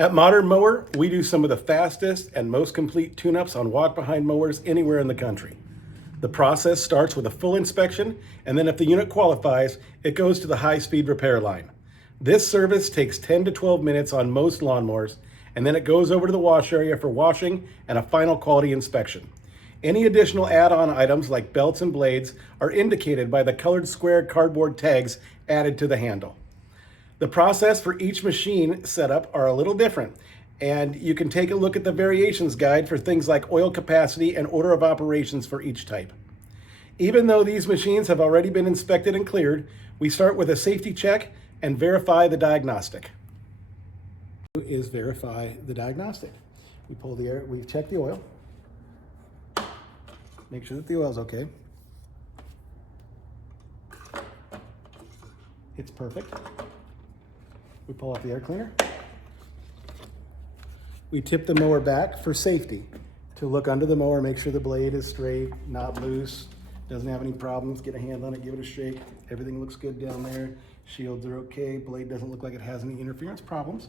At Modern Mower, we do some of the fastest and most complete tune-ups on walk-behind mowers anywhere in the country. The process starts with a full inspection, and then if the unit qualifies, it goes to the high-speed repair line. This service takes 10 to 12 minutes on most lawnmowers, and then it goes over to the wash area for washing and a final quality inspection. Any additional add-on items like belts and blades are indicated by the colored square cardboard tags added to the handle. The process for each machine setup are a little different, and you can take a look at the variations guide for things like oil capacity and order of operations for each type. Even though these machines have already been inspected and cleared, we start with a safety check and verify the diagnostic. Is verify the diagnostic. We pull the air, we check the oil, make sure that the oil's okay. It's perfect. We pull off the air cleaner. We tip the mower back for safety to look under the mower, make sure the blade is straight, not loose, doesn't have any problems. Get a hand on it, give it a shake. Everything looks good down there. Shields are okay. Blade doesn't look like it has any interference problems.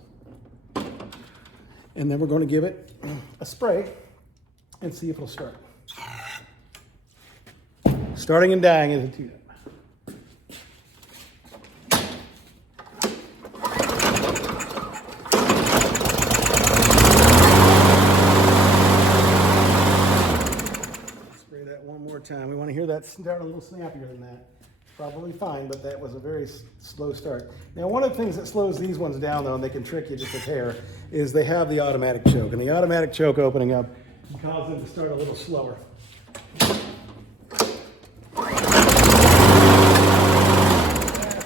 And then we're going to give it a spray and see if it'll start. Starting and dying is a tune-up. Spray that one more time. We want to hear that start a little snappier than that. Probably fine, but that was a very slow start. Now, one of the things that slows these ones down, though, and they can trick you just a hair, is they have the automatic choke. And the automatic choke opening up can cause them to start a little slower. That's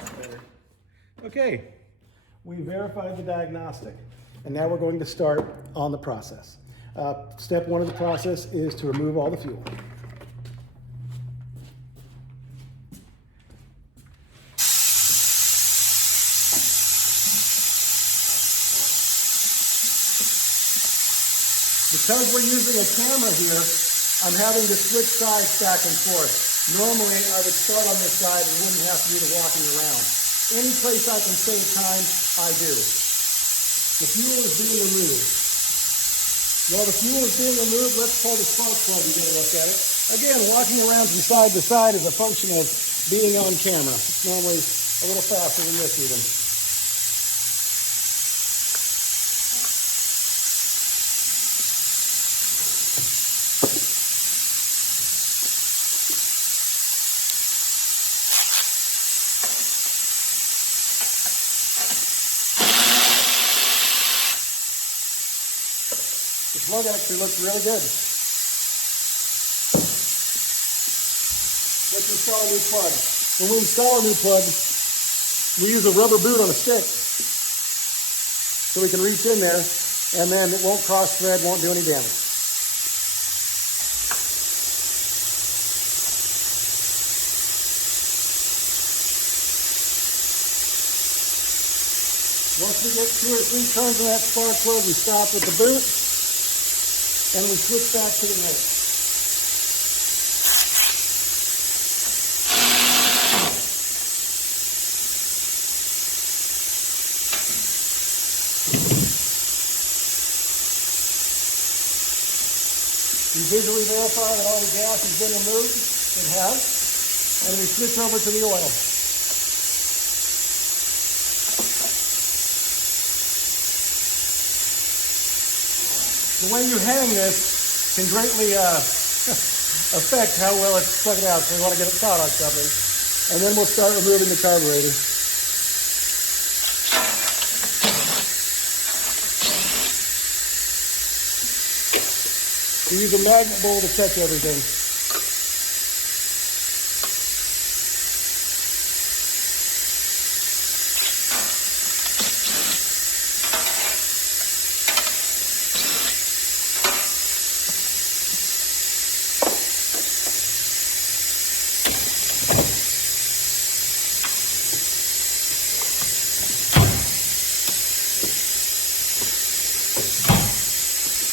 better. Okay, we verified the diagnostic, and now we're going to start on the process. Step one of the process is to remove all the fuel. Because we're using a camera here, I'm having to switch sides back and forth. Normally, I would start on this side and wouldn't have to do the walking around. Any place I can save time, I do. The fuel is being removed. While the fuel is being removed, let's pull the spark plug and get a look at it. Again, walking around from side to side is a function of being on camera. It's normally a little faster than this even. The plug actually looks really good. Let's install a new plug. When we install a new plug, we use a rubber boot on a stick so we can reach in there and then it won't cross thread, won't do any damage. Once we get 2 or 3 turns on that spark plug, we stop with the boot and we switch back to the next. We visually verify that all the gas has been removed. It has. And we switch over to the oil. The way you hang this can greatly affect how well it's plugged out, so we want to get it caught on something. And then we'll start removing the carburetor. We use a magnet bowl to catch everything.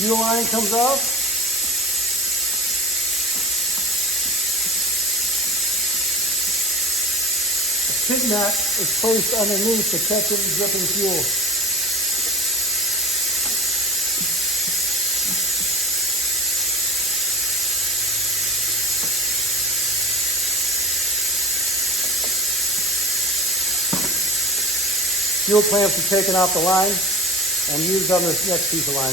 Fuel line comes off. A pig mat is placed underneath to catch any dripping fuel. fuel clamps are taken off the line and used on this next piece of line.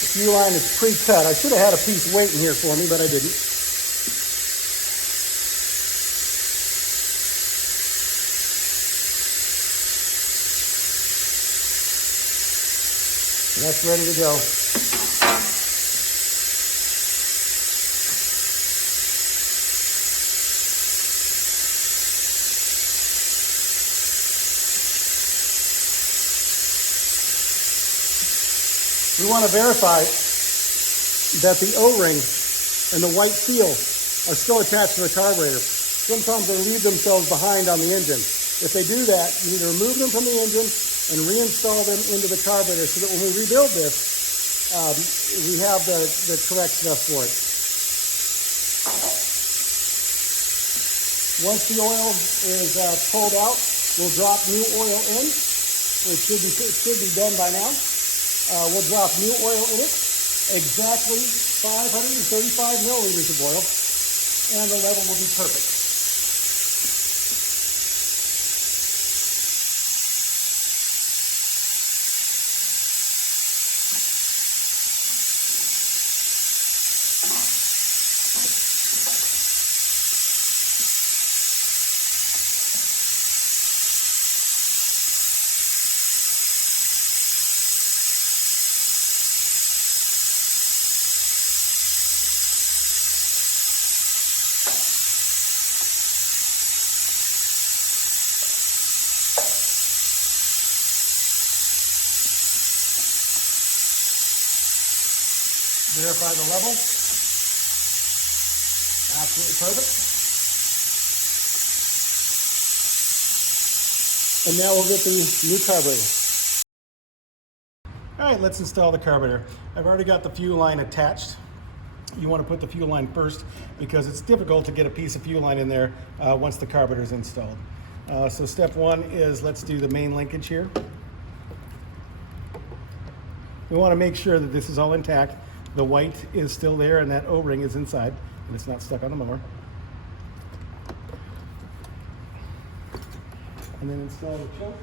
The fuel line is pre-cut. I should have had a piece waiting here for me, but I didn't. That's ready to go. We want to verify that the O-ring and the white seal are still attached to the carburetor. Sometimes they leave themselves behind on the engine. If they do that, you need to remove them from the engine and reinstall them into the carburetor so that when we rebuild this, we have the correct stuff for it. Once the oil is pulled out, we'll drop new oil in. It should be done by now. We'll drop new oil in it, exactly 535 milliliters of oil, and the level will be perfect. Verify the level. Absolutely perfect. And now we'll get the new carburetor. All right, let's install the carburetor. I've already got the fuel line attached. You want to put the fuel line first because it's difficult to get a piece of fuel line in there once the carburetor is installed. So step one is let's do the main linkage here. We want to make sure that this is all intact. The white is still there and that O-ring is inside and it's not stuck on the mower. And then install the choke.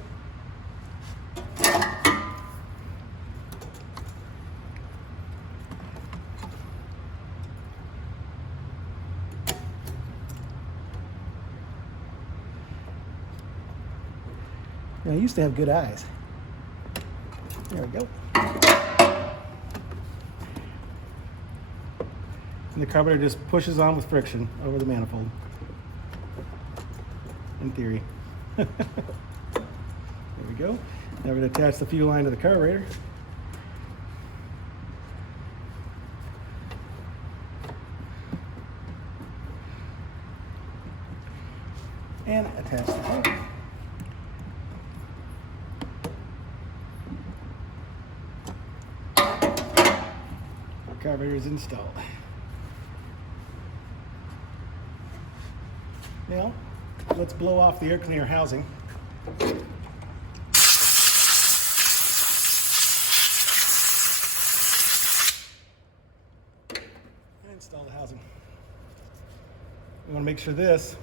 Now, I used to have good eyes. There we go. And the carburetor just pushes on with friction over the manifold. In theory. There we go. Now we're going to attach the fuel line to the carburetor. And attach the pump. Carburetor is installed. Now, let's blow off the air cleaner housing. And install the housing. We want to make sure this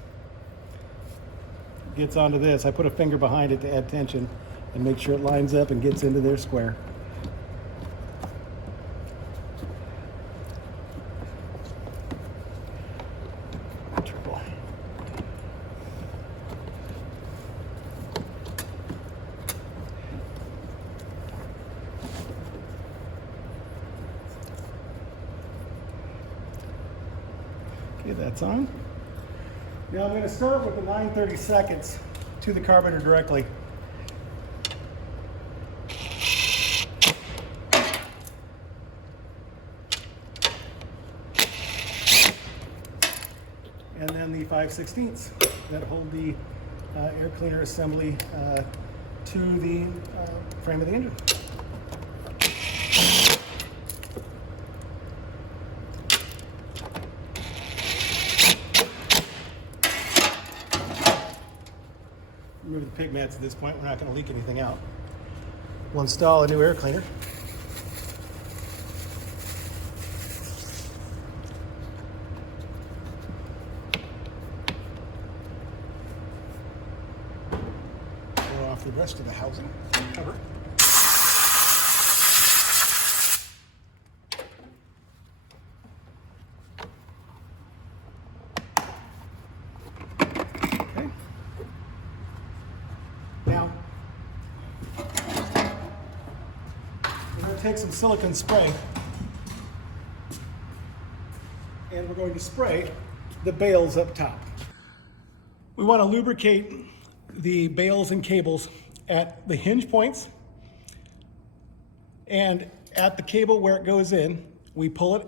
gets onto this. I put a finger behind it to add tension and make sure it lines up and gets into their square. Okay, that's on. Now I'm going to start with the 9/32 to the carburetor directly. And then the 5/16 that hold the air cleaner assembly to the frame of the engine. Remove pigments at this point. We're not going to leak anything out. We'll install a new air cleaner. Blow off the rest of the housing cover. Now, we're going to take some silicone spray and we're going to spray the bales up top. We want to lubricate the bales and cables at the hinge points, and at the cable where it goes in, we pull it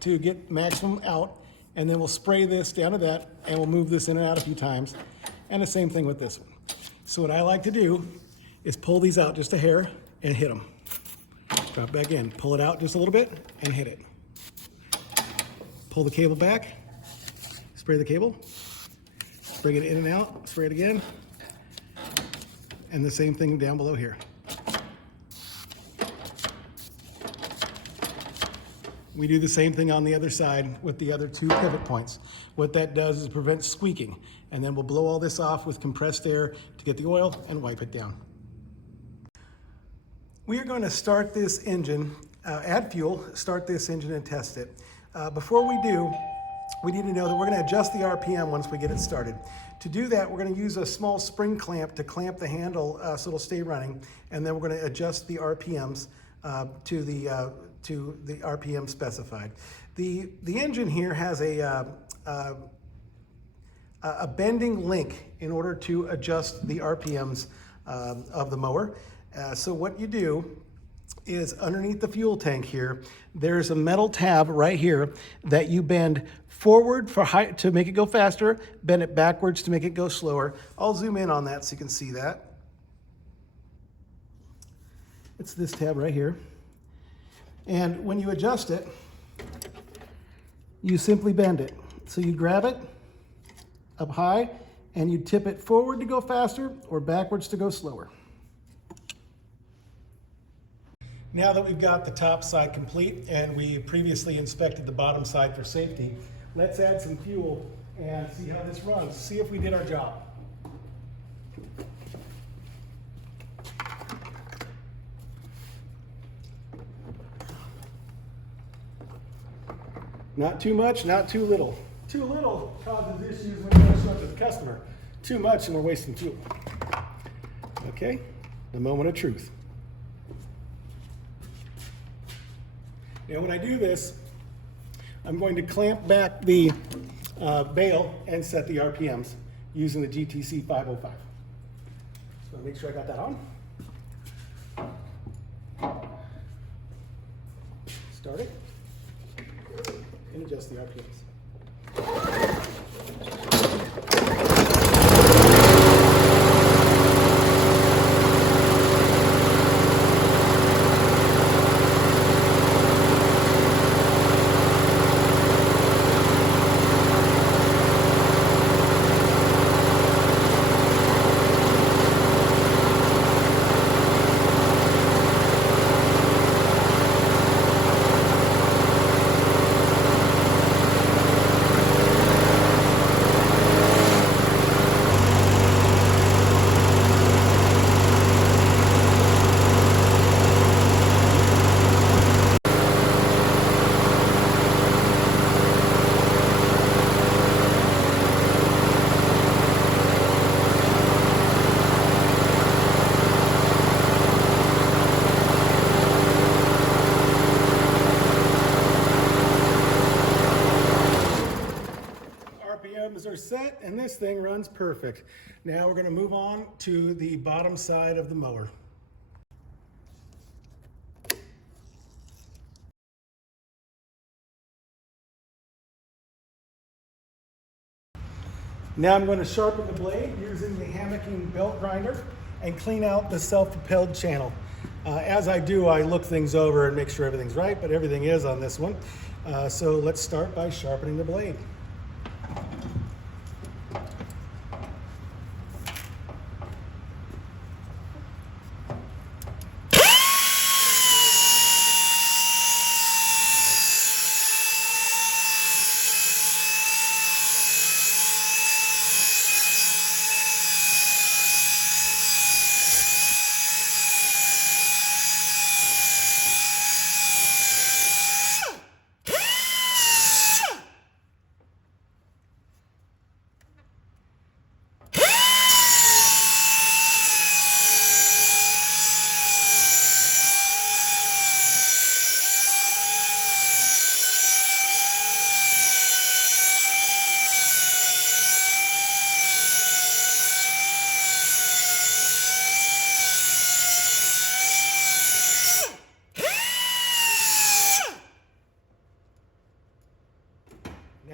to get maximum out, and then we'll spray this down to that, and we'll move this in and out a few times, and the same thing with this one. So what I like to do is pull these out just a hair and hit them. Drop back in, pull it out just a little bit and hit it. Pull the cable back, spray the cable, bring it in and out, spray it again, and the same thing down below here. We do the same thing on the other side with the other two pivot points. What that does is prevent squeaking, and then we'll blow all this off with compressed air to get the oil and wipe it down. We are going to start this engine, add fuel, start this engine and test it. Before we do, we need to know that we're going to adjust the RPM once we get it started. To do that, we're going to use a small spring clamp to clamp the handle so it'll stay running, and then we're going to adjust the RPMs to the RPM specified. The engine here has a bending link in order to adjust the RPMs of the mower. So what you do is underneath the fuel tank here, there's a metal tab right here that you bend forward for high, to make it go faster, bend it backwards to make it go slower. I'll zoom in on that so you can see that. It's this tab right here. And when you adjust it, you simply bend it. So you grab it up high and you tip it forward to go faster or backwards to go slower. Now that we've got the top side complete and we previously inspected the bottom side for safety, let's add some fuel and see how this runs. See if we did our job. Not too much, not too little. Too little causes issues when you show it to the customer. Too much and we're wasting fuel. Okay, the moment of truth. Now when I do this, I'm going to clamp back the bale and set the RPMs using the GTC 505. So make sure I got that on. Start it and adjust the RPMs. RPMs are set and this thing runs perfect. Now we're going to move on to the bottom side of the mower. Now I'm going to sharpen the blade using the hammocking belt grinder and clean out the self-propelled channel. As I do, I look things over and make sure everything's right, but everything is on this one. So let's start by sharpening the blade.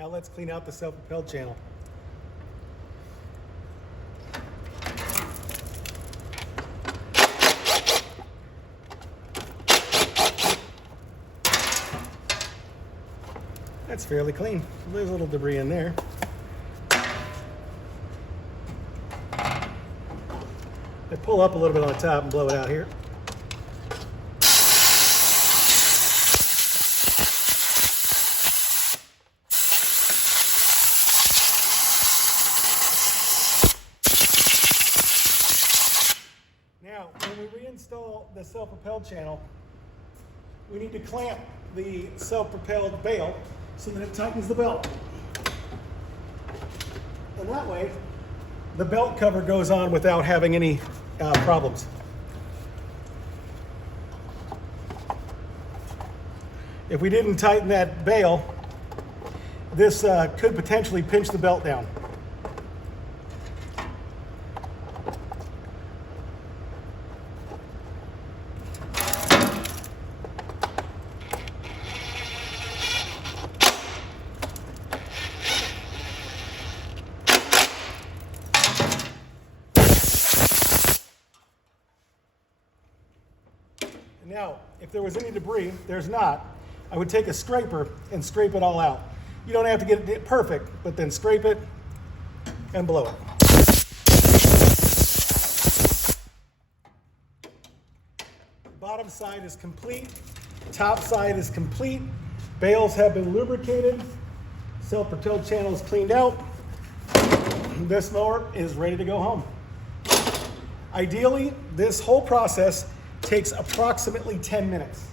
Now let's clean out the self-propelled channel. That's fairly clean. There's a little debris in there. I pull up a little bit on the top and blow it out here. Now, when we reinstall the self-propelled channel, we need to clamp the self-propelled bail so that it tightens the belt. And that way, the belt cover goes on without having any problems. If we didn't tighten that bail, this could potentially pinch the belt down. Now, if there was any debris, there's not, I would take a scraper and scrape it all out. You don't have to get it perfect, but then scrape it and blow it. Bottom side is complete, top side is complete, bails have been lubricated, self-propelled channel is cleaned out. This mower is ready to go home. Ideally, this whole process takes approximately 10 minutes.